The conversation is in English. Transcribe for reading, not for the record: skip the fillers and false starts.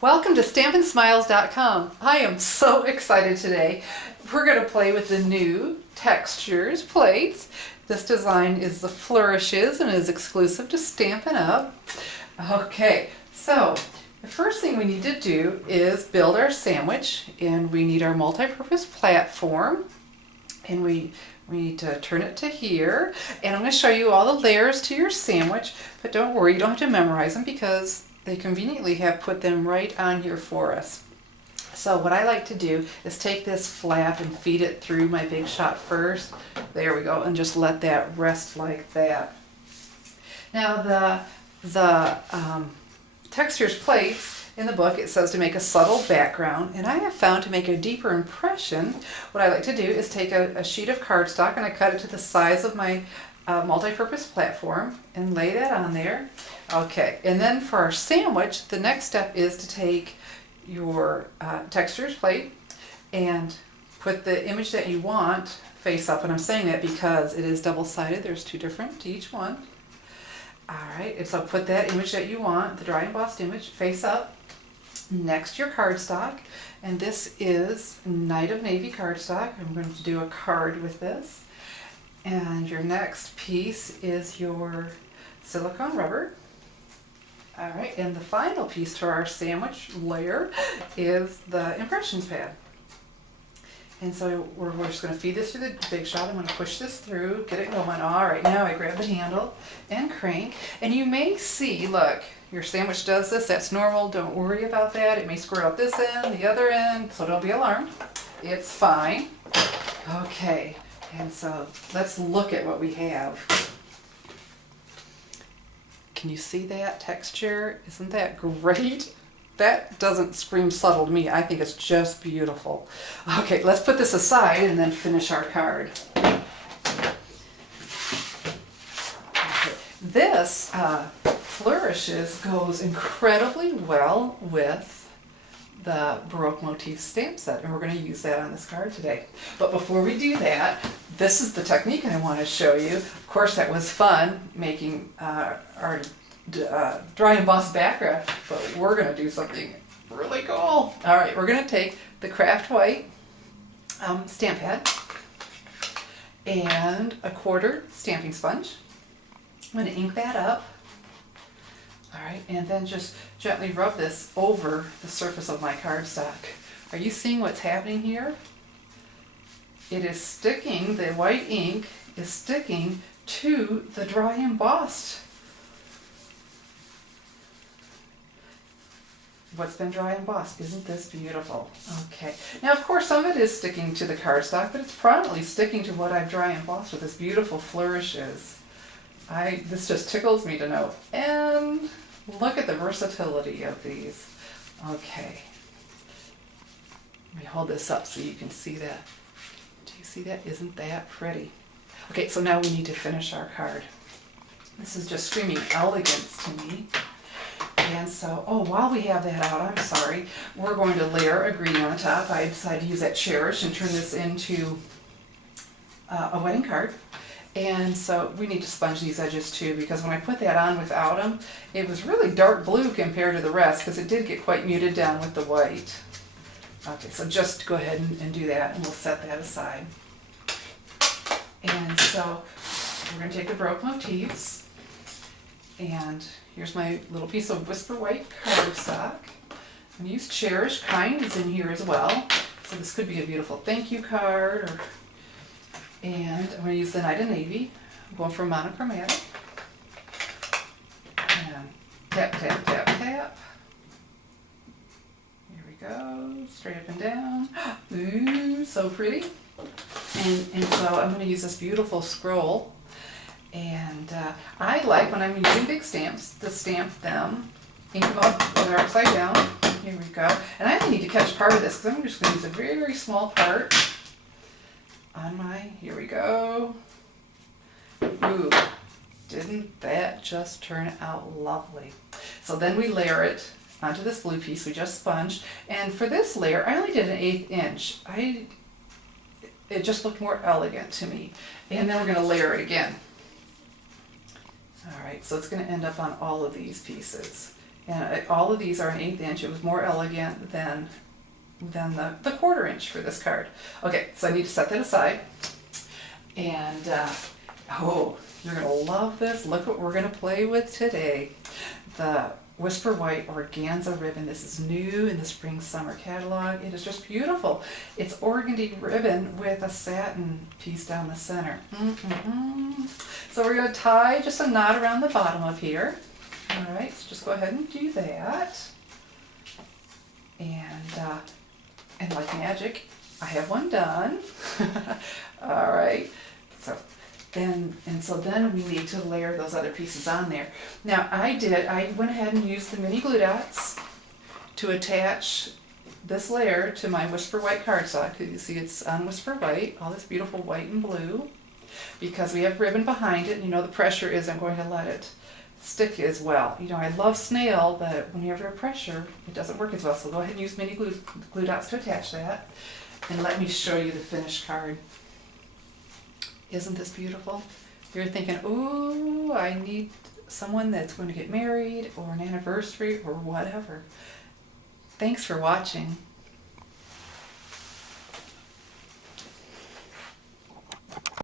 Welcome to StampinSmiles.com. I am so excited today. We're going to play with the new Texturz plates. This design is the flourishes and is exclusive to Stampin' Up! Okay, so the first thing we need to do is build our sandwich, and we need our multi-purpose platform, and we need to turn it to here, and I'm going to show you all the layers to your sandwich, but don't worry, you don't have to memorize them because they conveniently have put them right on here for us. So what I like to do is take this flap and feed it through my big shot first. There we go, and just let that rest like that. Now the Texturz plates in the book, it says to make a subtle background, and I have found to make a deeper impression, what I like to do is take a sheet of cardstock and I cut it to the size of my multi-purpose platform and lay that on there. Okay, and then for our sandwich, the next step is to take your Texturz plate and put the image that you want face up, and I'm saying that because it is double-sided. There's two different to each one. Alright, and so put that image that you want, the dry embossed image, face up next to your cardstock, and this is Night of Navy cardstock. I'm going to do a card with this. And your next piece is your silicone rubber. Alright, and the final piece to our sandwich layer is the impressions pad. And so we're just going to feed this through the big shot. I'm going to push this through, get it going. Alright, now I grab the handle and crank. And you may see, look, your sandwich does this. That's normal. Don't worry about that. It may squirt out this end, the other end, so don't be alarmed. It's fine. Okay. And so let's look at what we have. Can you see that texture? Isn't that great? That doesn't scream subtle to me. I think it's just beautiful. Okay, let's put this aside and then finish our card. Okay. This flourishes goes incredibly well with the Baroque motif stamp set, and we're going to use that on this card today. But before we do that, this is the technique I want to show you. Of course, that was fun making our dry embossed background, but we're going to do something really cool. All right, we're going to take the Craft White stamp pad and a 1/4 stamping sponge. I'm going to ink that up. All right, and then just gently rub this over the surface of my cardstock. Are you seeing what's happening here? It is sticking, the white ink is sticking to the dry embossed. What's been dry embossed? Isn't this beautiful? Okay, now of course some of it is sticking to the cardstock, but it's prominently sticking to what I've dry embossed with this beautiful flourishes. This just tickles me to know. And look at the versatility of these. Okay. Let me hold this up so you can see that. Do you see that? Isn't that pretty? Okay, so now we need to finish our card. This is just screaming elegance to me. And so, oh, while we have that out, I'm sorry, we're going to layer a green on the top. I decided to use that Cherish and turn this into a wedding card. And so we need to sponge these edges too, because when I put that on without them, it was really dark blue compared to the rest, because it did get quite muted down with the white. Okay, so just go ahead and do that, and we'll set that aside. And so we're going to take the Baroque motifs, and here's my little piece of Whisper White cardstock. I'm going to use Cherish. Kind is in here as well, so this could be a beautiful thank you card. And I'm going to use the Night of Navy. I'm going for monochromatic. And tap, tap, tap, tap. Here we go. Straight up and down. Ooh, so pretty. And so I'm going to use this beautiful scroll. And I like, when I'm using big stamps, to stamp them, ink them up when they're upside down. Here we go. And I only need to catch part of this because I'm just going to use a very, very small part on my, here we go. Ooh, didn't that just turn out lovely? So then we layer it onto this blue piece we just sponged, and for this layer I only did an 1/8 inch. It just looked more elegant to me. And then we're going to layer it again. Alright, so it's going to end up on all of these pieces. And all of these are an 1/8 inch. It was more elegant than the 1/4 inch for this card. Okay, so I need to set that aside. And oh, you're gonna love this. Look what we're gonna play with today. The Whisper White organza ribbon. This is new in the spring summer catalog. It is just beautiful. It's organdy ribbon with a satin piece down the center. So we're gonna tie just a knot around the bottom of here. All right, so just go ahead and do that. And like magic, I have one done. All right, so then we need to layer those other pieces on there. Now I went ahead and used the mini glue dots to attach this layer to my Whisper White cardstock. You see it's on Whisper White, all this beautiful white and blue, because we have ribbon behind it, and you know the pressure isn't going to let it stick as well. You know, I love snail, but when you have pressure, it doesn't work as well. So go ahead and use mini glue dots to attach that. And let me show you the finished card. Isn't this beautiful? You're thinking, ooh, I need someone that's going to get married or an anniversary or whatever. Thanks for watching.